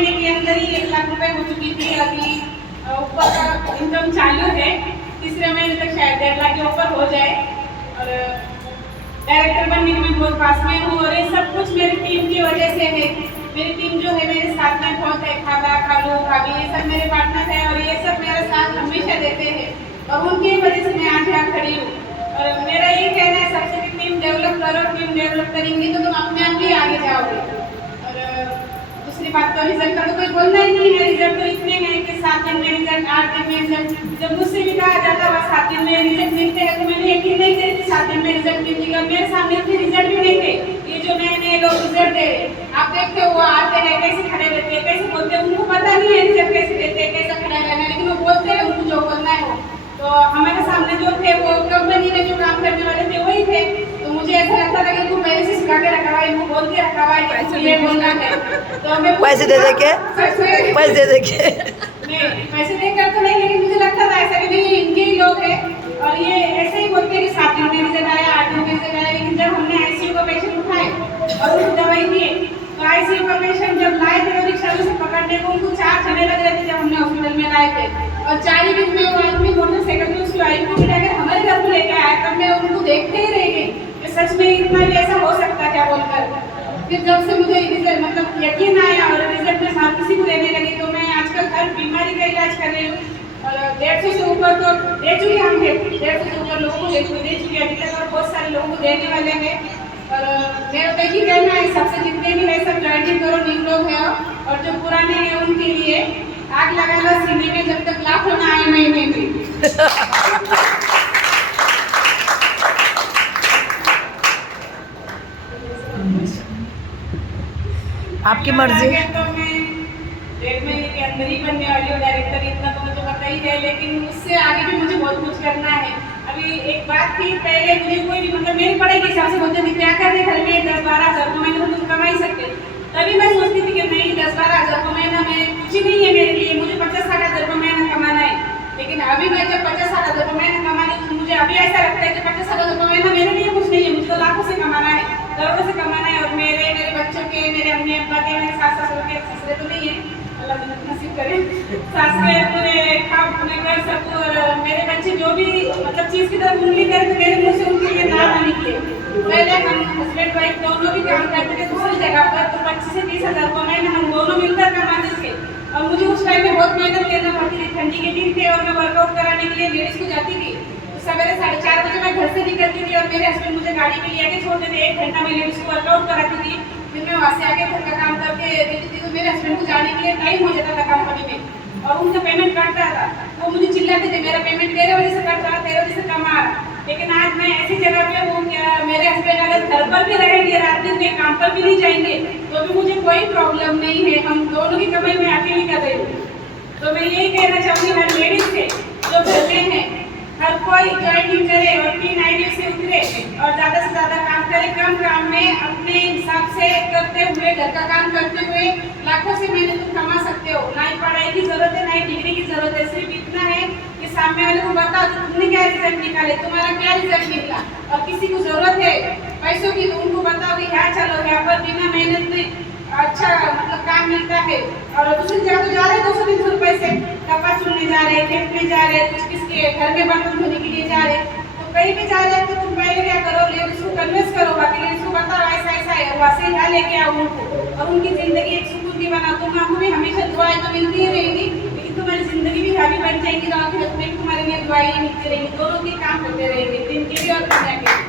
महीने के अंदर ही 1 लाख रुपए हो चुकी थी। अभी ऊपर का इनकम चालू है, तीसरे महीने तक शायद 1.5 लाख के ऊपर हो जाए। और डायरेक्टर बनने के मैं बहुत पास में हूँ और ये सब कुछ मेरी टीम की वजह से है। मेरी टीम जो है मेरे साथ में बहुत है, खाला खालू भाभी ये सब मेरे पार्टनर हैं और ये सब मेरा साथ हमेशा देते हैं और उनकी वजह से मैं आज यहाँ खड़ी हूँ। और मेरा यही कहना है सबसे कि टीम डेवलप करो, टीम डेवलप करेंगे तो तुम अपने आप ही आगे जाओगे। और दूसरी बात तो रिजल्ट का तो कोई बोलना ही नहीं है, रिजल्ट तो इतने हैं कि 7 दिन में रिजल्ट, 8 दिन में रिजल्ट। जब मुझसे भी कहा जाता है 7 दिन में रिजल्ट मिलते हैं तो मैंने यकीन नहीं किया कि 7 दिन में रिजल्ट मिलेगा। मेरे सामने अपने रिजल्ट भी नहीं थे, ये जो नए लोग रिजल्ट दे रहे आप देखते हो वो आते हैं कैसे खड़े रहते हैं, कैसे बोलते हैं, उनको पता नहीं है रिजल्ट कैसे देते हैं, कैसे खड़ा रहना है, लेकिन वो बोलते हैं उनको जो बोलना है वो। तो हमारे सामने जो थे वो कंपनी में जो काम करने वाले थे वही थे। तो मुझे ऐसा लगता था कि इनको पहले से सिखा के रखा हुआ है, इनको बोल के रखा हुआ है कि ये बोलना है। तो हमें पैसे दे दे के पैसे दे के नहीं पैसे देकर तो नहीं, लेकिन मुझे लगता था ऐसा कि नहीं इनके ही लोग हैं और ये ऐसे ही बोलते हैं कि 7 दिन में रिजल्ट आया, 8 दिन में रिजल्ट आया। लेकिन जब हमने आईसीयू का पेशेंट उठाए और उनको दवाई दिए तो आईसीयू का पेशेंट जब लाए थे तो रिक्शा से पकड़ने को उनको 4 घंटे लग रहे थे जब हमने हॉस्पिटल में लाए थे। और 4 ही दिन में वो आदमी मोटरसाइकिल में उसकी वाइफ को मिलाकर हमारे घर को लेकर आया, तब मैं उनको देखते ही रह गई कि सच में इतना भी ऐसा हो सकता क्या बोलकर। फिर जब से मुझे रिजल्ट मतलब यकीन आया और रिजल्ट में हर किसी को देने लगी तो मैं आजकल हर बीमारी का इलाज कर रही हूँ। और 150 से ऊपर तो दे चुके हम 150 से ऊपर लोगों को दे चुके अभी तक और बहुत सारे लोगों को देने वाले हैं। और मेरा तो यही कहना है सबसे जितने भी है सब ज्वाइनिंग करो, न्यू लोग हैं और जो पुराने हैं उनके लिए आग लगा लो सीने में जब तक लाखों ना आए महीने में। आपकी मर्जी। तो मैं 1.5 महीने के अंदर ही बनने वाली हूँ डायरेक्टर, इतना तो मुझे पता ही है, लेकिन उससे आगे भी मुझे बहुत कुछ करना है। अभी एक बात थी, पहले मुझे कोई भी मतलब मेरी पढ़ाई के हिसाब से बोलते थे क्या कर रहे घर में 10-12 हज़ार को महीने तो तुम कमा ही सकते। तभी मैं सोचती थी कि नहीं 10-12 हज़ार को महीना में कुछ ही नहीं है मेरे लिए, मुझे 50-60 हज़ार को महीना कमाना है। लेकिन अभी मैं जब 50-60 हज़ार को महीना कमाने तो मुझे अभी ऐसा लगता है कि 50-60 हज़ार को महीना मेरे लिए कुछ नहीं है, मुझे तो लाखों से कमाना है, करोड़ों से कमाना है। और मेरे बच्चों के, मेरे अम्मी अब्बा के, मेरे सास ससुर के, ससुरे तो नहीं है अल्लाह नसीब करे, सास के पूरे अपने कर सकूँ और मेरे बच्चे जो भी मतलब चीज़ की तरफ उंगली करे तो मेरे मुँह से उनके लिए नाम ना निकले। पहले हम हस्बैंड वाइफ दोनों भी काम करते थे दूसरी जगह पर, तो 25 से 30 हज़ार को महीना हम दोनों मिलकर कमाते थे। और मुझे उस टाइम में बहुत मेहनत लेना पड़ती थी, ठंडी के दिन थे और मैं वर्कआउट कराने के लिए लेडीज़ को जाती थी। तो सवेरे 4:30 बजे मैं घर से निकलती थी और मेरे हस्बैंड मुझे गाड़ी में ले आके छोड़ते थे, 1 घंटा में लेडीज़ को वर्कआउट कराती थी। फिर मैं वहाँ से आके घर का काम करके देती थी तो मेरे हस्बैंड को जाने के लिए टाइम हो जाता था कंपनी में और उनका पेमेंट कटता था। वो मुझे चिल्लाते थे मेरा पेमेंट तेरे वजह से कट रहा, तेरे वजह से कमा रहा। लेकिन आज मैं ऐसी जगह पे हूँ क्या मेरे हस्बैंड अगर घर पर भी रहेंगे, रात दिन में काम पर भी नहीं जाएंगे तो भी मुझे कोई प्रॉब्लम नहीं है, हम दोनों की कमाई में अकेली कर रही हूँ। तो मैं यही कहना चाहूँगी हर लेडीज से जो घर में है हर कोई ज्वाइनिंग करे और 3 आईडी से उतरे और ज़्यादा से ज़्यादा काम करे, कम काम में अपने हिसाब से करते हुए घर का काम करते हुए लाखों से महीने तुम कमा सकते हो। ना ही पढ़ाई की जरूरत है, ना ही डिग्री की जरूरत है, सिर्फ इतना है कि सामने वाले को बताओ तो तुमने क्या रिजल्ट निकाले, तुम्हारा क्या रिजल्ट निकला। और किसी को जरूरत है पैसों की तो उनको बताओ कि यहाँ चलो, यहाँ पर बिना मेहनत में अच्छा मतलब काम मिलता है। और दूसरी जगह तो जा रहे 200-300 रुपए से कपड़ा चुनने जा रहे, खेत में जा रहे, कुछ किसके घर में बर्तन धोने के लिए जा रहे, तो कहीं भी जा रहे तो तुम पहले क्या करो, लेडीज को कन्विंस करो, बाकी लेडीज को बताओ ऐसा ऐसा है, वहाँ से यहाँ लेके आओ उनको और उनकी जिंदगी एक सुकून की बनाओ। तुम आपको भी हमेशा दुआएं तो मिलती ही रहेगी, लेकिन तुम्हारी जिंदगी भी हावी बन जाएगी, रात में तुम्हारे लिए दुआएं मिलती रहेंगी, दोनों के काम होते रहेंगे, दिन के भी और दुनिया के।